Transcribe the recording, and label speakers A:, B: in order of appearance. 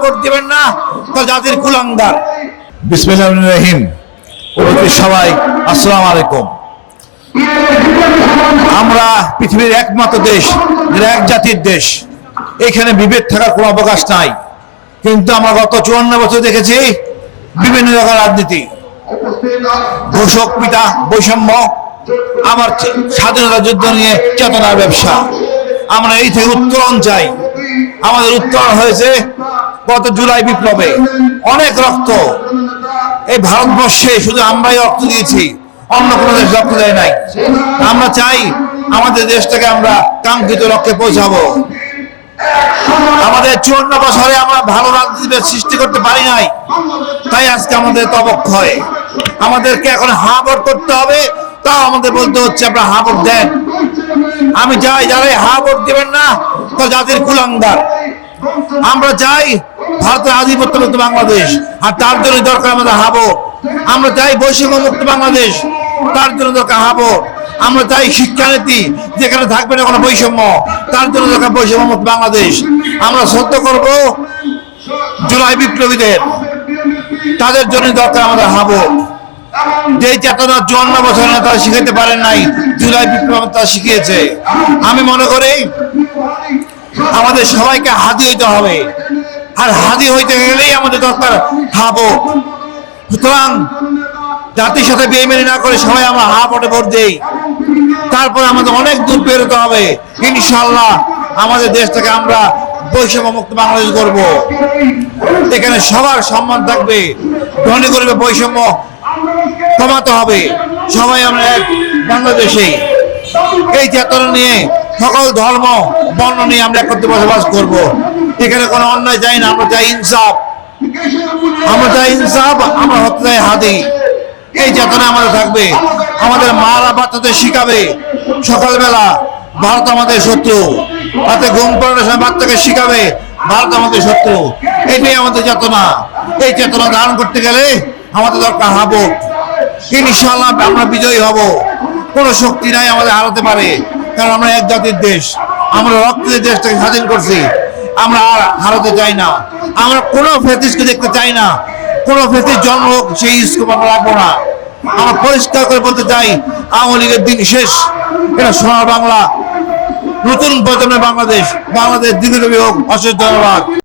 A: Vote দিবেন না, তো জাতির কুলাঙ্গার। বিসমিল্লাহ রহিম। সবাই, আসসালামু আলাইকুম। আমরা পৃথিবীর একমাত্র দেশ এক জাতির দেশ। এখানে বিভেদ থাকার কোনো অবকাশ নাই। কিন্তু আমরা গত চুয়ান্ন বছর দেখেছি বিভিন্ন রকম রাজনীতি। ঘোষক, পিতা, বৈষম্য, আমার স্বাধীনতা যুদ্ধ নিয়ে চেতনার ব্যবসা। আমরা এই থেকে উত্তরণ চাই। আমাদের উত্তরণ হয়েছে গত জুলাই বিপ্লবে অনেক রক্ত। এই ভারতবর্ষে শুধু আমরাই রক্ত দিয়েছি, অন্য কোনো দেশ রক্ত দেয় নাই। আমরা চাই আমাদের দেশটাকে আমরা কাঙ্ক্ষিত লক্ষ্যে পৌঁছাবো। আমাদের চুয়ান্ন বছরে আমরা ভালো রাজনীতির সৃষ্টি করতে পারি নাই, তাই আজকে আমাদের তবক্ষয় আমাদেরকে এখন হা ভোট করতে হবে তা আমাদের বলতে হচ্ছে আপনারা হা ভোট দেন। আমি চাই যারা এই হা ভোট দেবেন না তো জাতির কুলাঙ্গার। আমরা চাই ভারতের আধিপত্য মুক্ত বাংলাদেশ। আর তার জন্য দরকার আমাদের হা ভোট আমরা চাই বৈষম্য মুক্ত বাংলাদেশ। তার জন্য দরকার হা ভোট আমরা চাই শিক্ষানীতি, যেখানে থাকবে না কোনো বৈষম্য। তার জন্য দরকার বৈষম্য মুক্ত বাংলাদেশ। আমরা সত্য করব জুলাই বিপ্লবীদের। তাদের জন্য দরকার আমাদের হা ভোট যে চেতনা চুয়ান্ন বছর তারা শিখাইতে পারেন নাই, জুলাই বিপ্লব তারা শিখিয়েছে। আমি মনে করি আমাদের সবাইকে হাদি হইতে হবে। আর হাদি হইতে গেলেই আমাদের দরকার হাবো। সুতরাং জাতির সাথে বেইমানি না করে সবাই আমরা হা ভোটে ভোট দেই। তারপর আমাদের অনেক দূর বেরোতে হবে। ইনশাল্লাহ আমাদের দেশটাকে আমরা বৈষম্য মুক্ত বাংলাদেশ করব এখানে সবার সম্মান থাকবে। ধনী গরিবের বৈষম্য কমাতে হবে। সবাই আমরা এক বাংলাদেশে। এই চেতনা নিয়ে সকল ধর্ম, বর্ণ নিয়ে আমরা একত্রে বসবাস করব। এখানে কোনো অন্যায় চাই না, আমরা চাই ইনসাফ। আমরা চাই ইনসাফ, আমরা হতে চাই হাদি। এই চেতনা আমাদের থাকবে। আমাদের মারা বাচ্চাদের শিখাবে। সকালবেলা ভারত আমাদের শত্রু। তাতে ঘুম পড়ানোর সময় বাচ্চাকে শিখাবে, ভারত আমাদের শত্রু। এটাই আমাদের চেতনা। এই চেতনা ধারণ করতে গেলে আমাদের দরকার হাবো ইনশাল্লাহ আমরা বিজয়ী হব। কোনো শক্তি নাই আমাদের হারাতে পারে। কারণ আমরা এক জাতির দেশ। আমরা রক্তের দেশটাকে স্বাধীন করছি। আমরা আর হারাতে চাই না। আমরা কোনো ফেতিসকে দেখতে চাই না। কোনো ফেতিস জন্ম হোক, সেই স্কুপ আমরা রাখব না। আমরা পরিষ্কার করে বলতে চাই, আওয়ামী লীগের দিন শেষ। এটা সোনার বাংলা। নতুন প্রজন্মের বাংলাদেশ। বাংলাদেশ দীর্ঘজীবী হোক। অশেষ ধন্যবাদ।